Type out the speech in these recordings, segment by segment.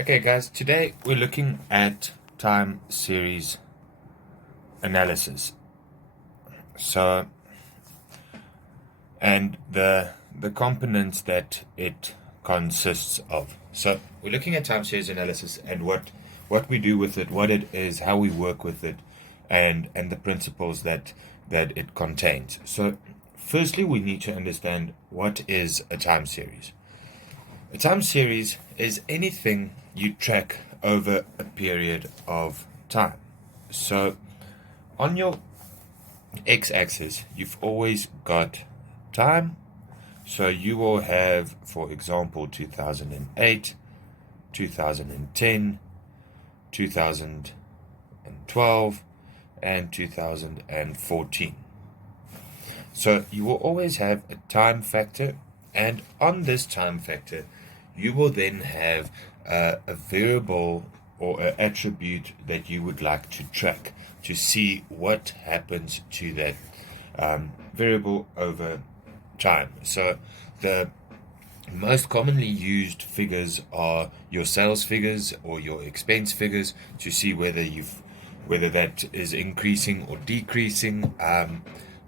Okay, guys, today we're looking at time series analysis. So, and the components that it consists of. So, we're looking at time series analysis and what we do with it, what it is, how we work with it, and the principles that it contains. So, firstly, we need to understand what is a time series. A time series is anything you track over a period of time. So on your x-axis, you've always got time. So you will have, for example, 2008, 2010, 2012, and 2014. So you will always have a time factor, and on this time factor, you will then have a variable or an attribute that you would like to track to see what happens to that variable over time. So the most commonly used figures are your sales figures or your expense figures to see whether that is increasing or decreasing,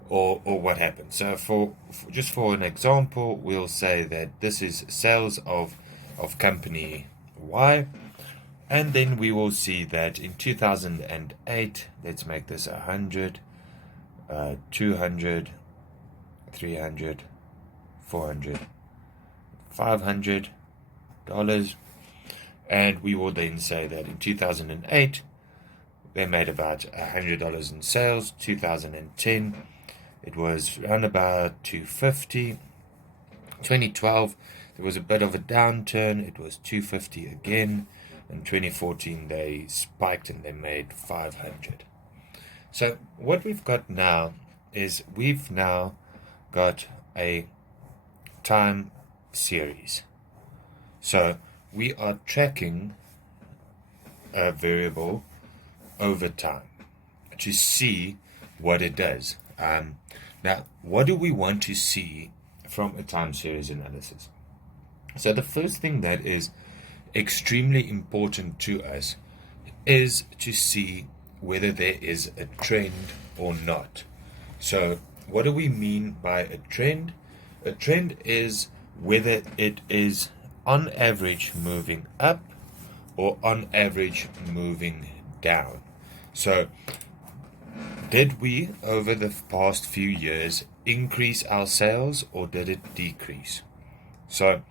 or what happens. So just for an example, we'll say that this is sales of company Y, and then we will see that in 2008, let's make this 100, 200, 300, 400, $500, and we will then say that in 2008 they made about $100 in sales. 2010 it was around about 250. 2012 there was a bit of a downturn, it was 250 again. In 2014 they spiked and they made 500. So what we've got now is we've now got a time series. So we are tracking a variable over time to see what it does. Now, what do we want to see from a time series analysis? So the first thing that is extremely important to us is to see whether there is a trend or not. So what do we mean by a trend? A trend is whether it is on average moving up or on average moving down. So did we, over the past few years, increase our sales or did it decrease? So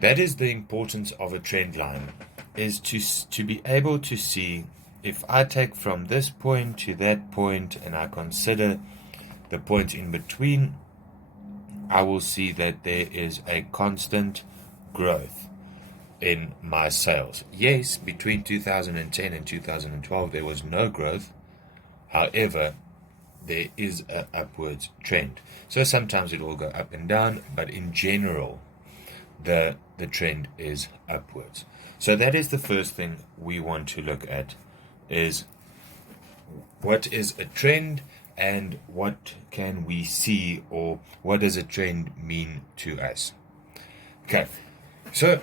that is the importance of a trend line, is to be able to see if I take from this point to that point and I consider the point in between, I will see that there is a constant growth in my sales. Yes, between 2010 and 2012 there was no growth. However, there is an upwards trend. So sometimes it will go up and down, but in general, the trend is upwards. So that is the first thing we want to look at, is what is a trend and what can we see, or what does a trend mean to us. Okay, so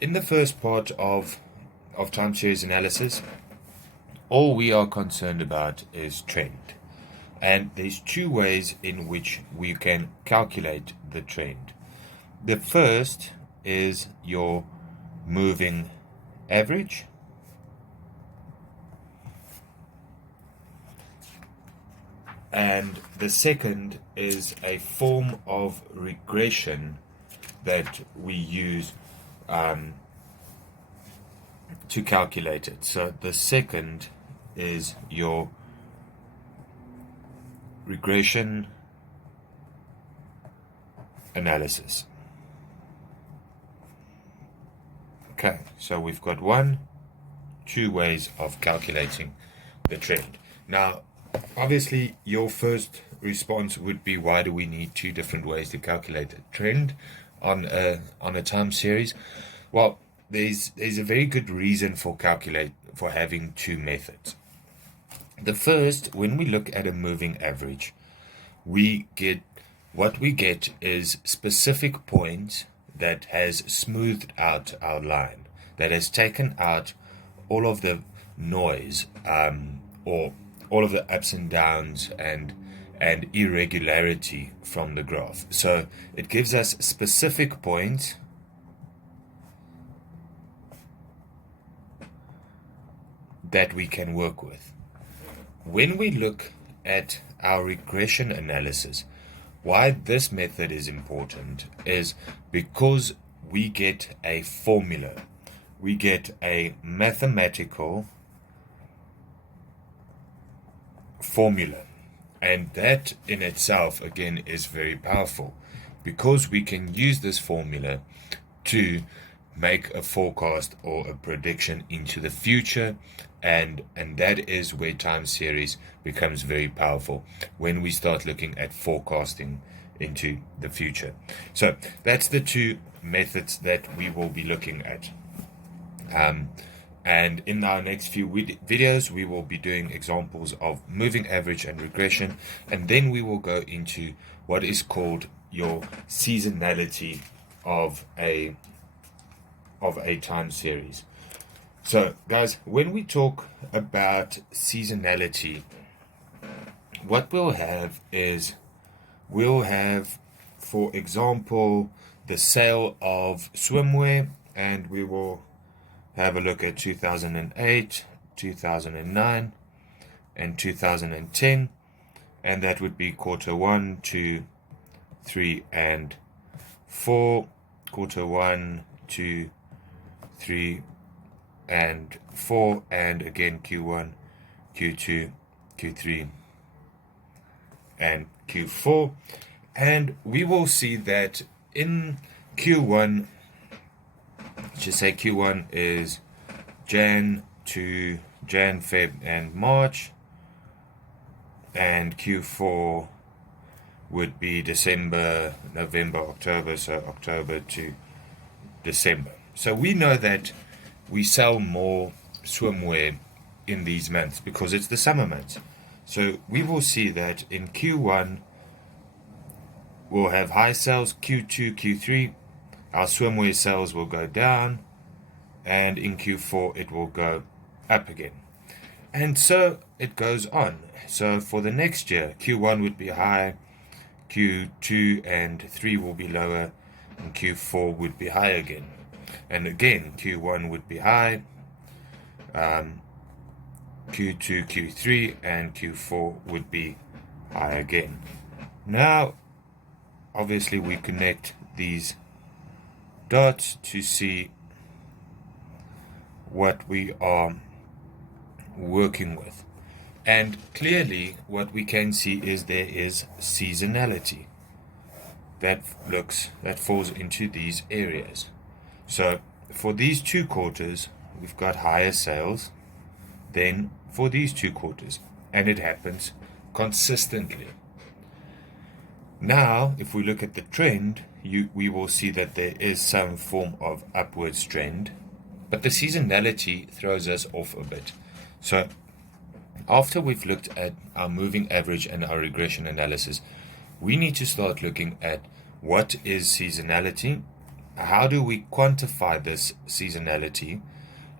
in the first part of time series analysis, all we are concerned about is trend. And there's two ways in which we can calculate the trend. The first is your moving average. And the second is a form of regression that we use to calculate it. So the second is your regression analysis. Okay, so we've got two ways of calculating the trend. Now, obviously, your first response would be, why do we need two different ways to calculate a trend on a time series? Well, there's a very good reason for having two methods. The first, when we look at a moving average, what we get is specific points that has smoothed out our line. that has taken out all of the noise, or all of the ups and downs and irregularity from the graph. So it gives us specific points that we can work with. When we look at our regression analysis, why this method is important is because we get a formula. We get a mathematical formula. And that in itself, again, is very powerful because we can use this formula to make a forecast or a prediction into the future, and that is where time series becomes very powerful, when we start looking at forecasting into the future. So that's the two methods that we will be looking at. And in our next few videos, we will be doing examples of moving average and regression, and then we will go into what is called your seasonality of a time series. So guys, when we talk about seasonality, what we'll have is, we'll have, for example, the sale of swimwear, and we will have a look at 2008, 2009, and 2010, and that would be quarter 1, 2, 3, and 4, quarter 1, 2, 3, and 4, and again Q1, Q2, Q3, and Q4. And we will see that in Q1, just say Q1 is Jan to Jan, Feb, and March, and Q4 would be December, November, October, so October to December. So we know that we sell more swimwear in these months because it's the summer months. So we will see that in Q1 we'll have high sales, Q2, Q3 our swimwear sales will go down, and in Q4 it will go up again. And so it goes on. So for the next year, Q1 would be high, Q2 and 3 will be lower, and Q4 would be high again. And again, Q1 would be high, Q2, Q3, and Q4 would be high again. Now, obviously we connect these dots to see what we are working with. And clearly what we can see is there is seasonality that falls into these areas. So for these 2 quarters we've got higher sales than for these 2 quarters, and it happens consistently. Now if we look at the trend, we will see that there is some form of upwards trend, but the seasonality throws us off a bit. So after we've looked at our moving average and our regression analysis, we need to start looking at what is seasonality, how do we quantify this seasonality,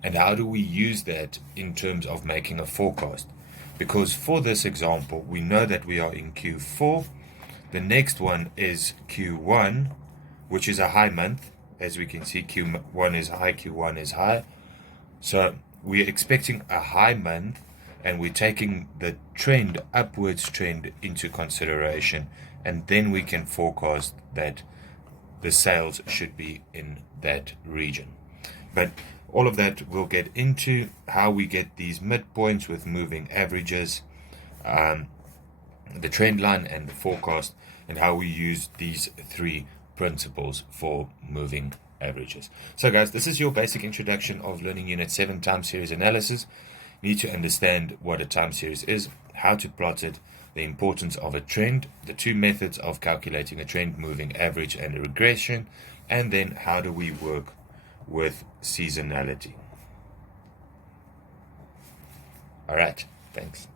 and how do we use that in terms of making a forecast. Because for this example, we know that we are in Q4. The next one is Q1, which is a high month. As we can see, Q1 is high, Q1 is high. So we're expecting a high month, and we're taking the trend, upwards trend, into consideration, and then we can forecast that the sales should be in that region. But all of that we'll get into, how we get these midpoints with moving averages, the trend line and the forecast, and how we use these 3 principles for moving averages. So guys, this is your basic introduction of Learning Unit 7 time series analysis. You need to understand what a time series is, how to plot it, the importance of a trend, the 2 methods of calculating a trend, moving average and a regression, and then how do we work with seasonality. All right, thanks.